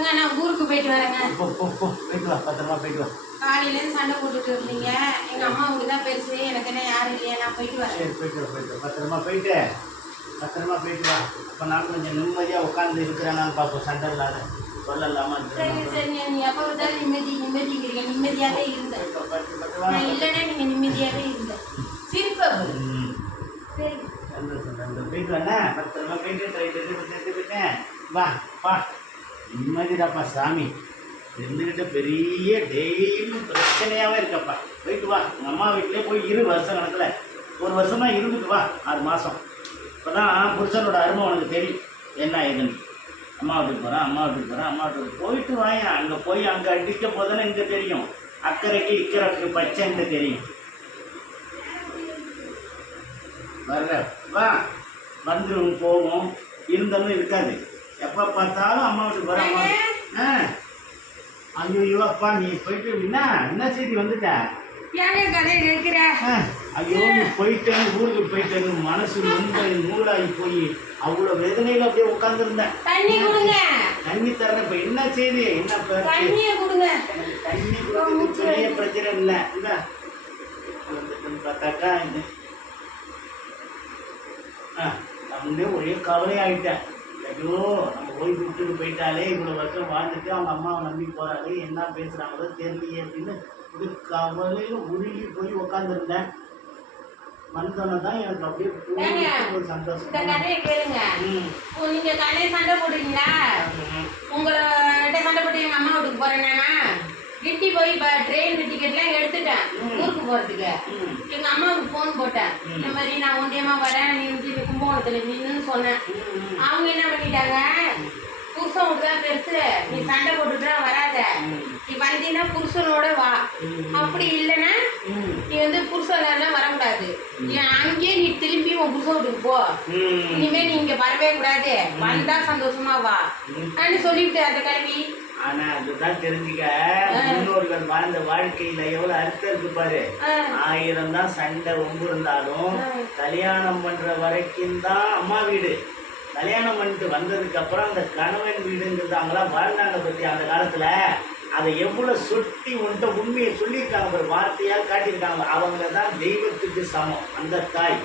நான் ஊருக்கு போயிட்டு வரேங்க. போயிட்டு வா, பத்திரமா போயிட்டு வா. காலையிலேருந்து சண்டை போட்டுட்டு இருந்தீங்க. எங்கள் அம்மாவுக்கு தான் பேசு, எனக்கு என்ன யாரும் இல்லையா, நான் போயிட்டு வரேன். சரி, போயிட்டு வா. பத்திரமா போயிட்டு வா. அப்போ நான் கொஞ்சம் நிம்மதியாக உட்காந்து இருக்கிறேன்னு பார்ப்போம், சண்டை இல்லாத சொல்லலாமா? சரி, நீ எப்போ பார்த்தாலும் நிம்மதிங்கிறீங்க. நிம்மதியாகவே இருந்தேன் நான், இல்லைன்னா நீங்கள் நிம்மதியாகவே இருந்தேன். சிரிப்பா சரி, சந்தோஷம். போயிட்டு வாண்ணா, பத்திரமா போயிட்டு வா. நிம்மதிடாப்பா சாமி. இருந்துக்கிட்ட பெரிய டெய்லியும் பிரச்சனையாகவே இருக்கப்பா. போயிட்டு வா, உங்கள் அம்மா வீட்டிலே போய் 2 வருஷம் கணக்கில் 1 வருஷமாக இருந்துட்டு வா, 6 மாதம். இப்போ தான் புருஷனோட அருமை உனக்கு தெரியும் என்ன ஏதுன்னு. அம்மா வீட்டுக்கு போகிறேன். போயிட்டு வாங்க. அங்கே போய் அங்கே அடிக்க போதானே இங்கே தெரியும். அக்கறைக்கு இக்கரைக்கு பச்சைன்னு தெரியும். வரல வா, வந்துடும் போவோம், இருந்தோம்னு இருக்காது. எப்போ பார்த்தாலும் அம்மா வீட்டுக்கு போகிறேன். ஐயோ அப்பா, நீ போயிட்டு என்ன செய்தி வந்துட்ட? ஐயோ, நீ போயிட்டேன்னு ஊருக்கு போயிட்டேன்னு மனசு ரொம்ப நூலாகி போய் அவ்வளோ வேதனையில் அப்படியே உட்காந்துருந்தேன். தண்ணி தரேன். இப்போ என்ன செய்தி? என்ன தண்ணி பெரிய பிரச்சனை இல்லை. இல்லை பார்த்தாக்கா இது அப்படியே ஒரே கவலையாகிட்டேன். ஐயோ, நம்ம போய் விட்டுட்டு போயிட்டாலே, இவ்வளோ வருஷம் வாழ்ந்துட்டு அவங்க அம்மாவை நம்பி போகிறாளே, என்ன பேசுகிறாங்களோ தெரியலையே அப்படின்னு ஒரு கவலையில் உருகி போய் உட்காந்துருந்தேன். வந்தோன்னே தான் எனக்கு அப்படியே ஒரு சந்தோஷம். இந்த கதையை கேளுங்க. நீங்கள் கடையை சண்டை போடுறீங்களா? உங்கள்கிட்ட சண்டை போட்டு எங்கள் அம்மா வீட்டுக்கு போகிறேன்னா கிட்டி போய் ட்ரெயின் டிக்கெட்லாம் எடுத்துட்டேன் ஊருக்கு போகிறதுக்கு. எங்கள் அம்மாவுக்கு ஃபோன் போட்டேன், இந்த மாதிரி நான் ஒன்றியமாக வரேன், நீ வந்து கும்பகோணத்தில் நின்றுன்னு சொன்னேன். அவங்க என்ன பண்ணிட்டாங்க, புருஷன் விட்டுதான் பெருசு, நீ சண்டை போட்டுட்டா வராத, நீ வந்தீங்கன்னா புருஷனோட வா, அப்படி இல்லைன்னா நீ வந்து புருஷன்லாம் வரக்கூடாது, அங்கேயே நீ திரும்பி உன் புருஷன் வீட்டுக்கு போ, இனிமேல் நீ இங்கே வரவே கூடாது, வந்தா சந்தோஷமா வா அப்படின்னு சொல்லிவிட்டு அந்த கல்வி. ஆனா அதுதான் தெரிஞ்சுக்க, முன்னோர்கள் வாழ்ந்த வாழ்க்கையில எவ்வளவு அர்த்தம் இருக்கு பாரு. 1000 தான் சண்டை ஒன்று இருந்தாலும் கல்யாணம் பண்ற வரைக்கும் தான் அம்மா வீடு. கல்யாணம் பண்ணிட்டு வந்ததுக்கு அப்புறம் அந்த கணவன் வீடுங்கிறது அவங்களாம் வாழ்ந்தாங்க பற்றி அந்த காலத்துல. அதை எவ்வளவு சொட்டி உன்ட்ட உண்மையை சொல்லியிருக்காங்க, ஒரு வார்த்தையால் காட்டியிருக்காங்க. அவங்க தான் தெய்வத்துக்கு சமம் அந்த தாய்.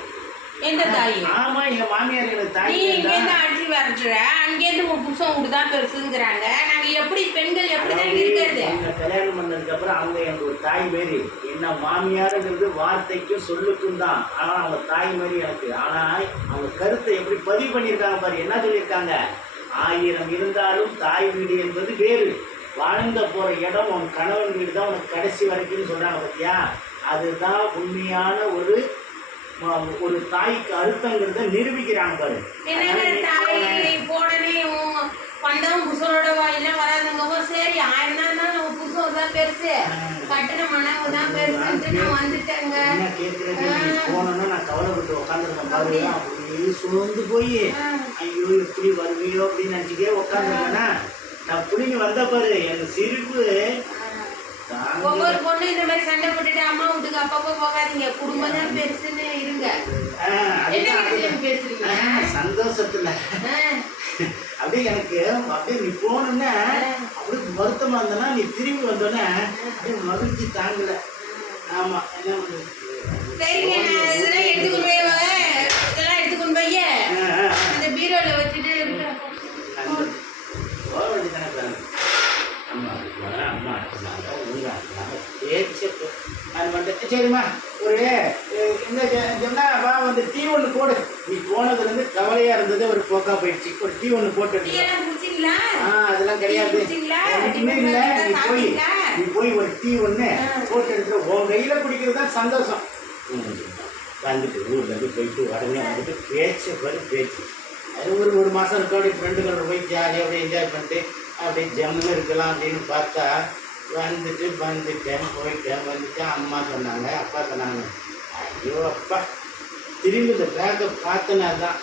எந்த தாய்? ஆமா, எங்க மாமியார் எனக்கு தாய். நீ இங்கேருந்து அடிச்சு வரட்டுற, அங்கேருந்து உங்க புருஷன் வீடு தான் பெருசுங்கிறாங்க. நாங்க எப்படி பெண்கள் எப்படிதான் இருக்கிறது? கல்யாணம் பண்ணதுக்கு அப்புறம் அவங்க எனக்கு ஒரு தாய் மாரி. என்ன மாமியாருங்கிறது வார்த்தைக்கும் சொல்லுக்கும் தான், ஆனா அவங்க தாய் மாதிரி எனக்கு. ஆனா அவங்க கருத்தை எப்படி பதிவு பண்ணியிருக்காங்க பாரு. என்ன சொல்லியிருக்காங்க, 1000 இருந்தாலும் தாய் வீடு என்பது வேறு, வாழ்ந்த போற இடம் உன் கணவன் வீடு தான் உனக்கு கடைசி வரைக்கும்னு சொல்றாங்க பத்தியா. அதுதான் உண்மையான ஒரு தாய்க்கு அர்த்தங்கிறத நிரூபிக்கிறாங்க பாரு. பண்டவன் புருஷனோட வாயெல்லாம் வராதுங்க. சரி, 1000 தான் இருந்தாலும் நம்ம புருஷன் தான் பெருசு, கட்டின மனைவி தான் பெருசுன்ட்டு நான் வந்துட்டேங்க. என்ன கேட்குறேன், போனோன்னா நான் கவலைப்பட்டு உட்காந்துருக்கேன் பாரு. அப்படியே சுமந்து போய் ஐயோ எப்படி வருவியோ அப்படின்னு நினச்சிக்கே உட்காந்துருக்கேன்னா, நான் புள்ளிங்க வந்த பாரு எனக்கு சிரிப்பு. ஒவ்வொரு பொண்ணு இந்த மாதிரி சண்டை போட்டுட்டு அம்மா வீட்டுக்கு அப்பப்போ போகாதீங்க, குடும்பம் தான் பெருசுன்னு இருங்க. பேசுறீங்க சந்தோஷத்துல அப்படியே எனக்கு அப்படியே நீ போனோன்னா அப்படியே வருத்தமா இருந்தனா, நீ திரும்பி வந்தோன்னே அப்படியே மகிழ்ச்சி தாங்கல. ஆமா, என்ன பண்ணுறது. இதெல்லாம் எடுத்துக்கொண்டு போய் அந்த பீரோல வச்சுட்டு சரிம்மா, ஒரு என்ன வா, வந்து டீ ஒன்று போடு. நீ போனதுலேருந்து கவலையா இருந்தது ஒரு போக்கா போயிடுச்சு. ஒரு டீ ஒன்று போட்டு. அதெல்லாம் கிடையாது, ஒன்றுமே இல்லை. நீ போய் ஒரு டீ ஒன்று போட்டு எடுத்து உன் கையில் குடிக்கிறது தான் சந்தோஷம். வந்துட்டு ஊர்லேருந்து போயிட்டு உடனே வந்துட்டு பேச்சு அது ஒரு மாதம் இருக்க அப்படியே ஃப்ரெண்டுகளோட போய் ஜாலியாக அப்படியே என்ஜாய் பண்ணிட்டு அப்படியே ஜம்முன்னு இருக்கலாம் அப்படின்னு பார்த்தா வந்துட்டேன். அம்மா சொன்னாங்க, அப்பா சொன்னாங்க. ஐயோ அப்பா, திரும்பி இந்த பேக்கை பார்த்தனா தான்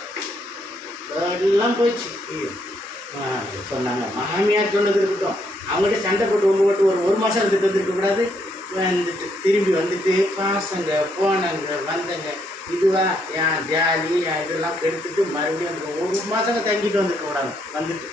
எல்லாம் போயிடுச்சு. சொன்னாங்க மாமியார் சொன்னது இருக்கட்டும், அவங்கள்ட்ட சண்டை போட்டு ஒரு மாதம் இருந்துட்டு வந்துருக்கக்கூடாது. திரும்பி வந்துட்டு பாசங்க போனாங்க வந்தங்க இதுவா என் ஜாலி இதெல்லாம் கெடுத்துட்டு மறுபடியும் 1 மாதங்க தங்கிட்டு வந்துருக்க கூடாது. வந்துட்டு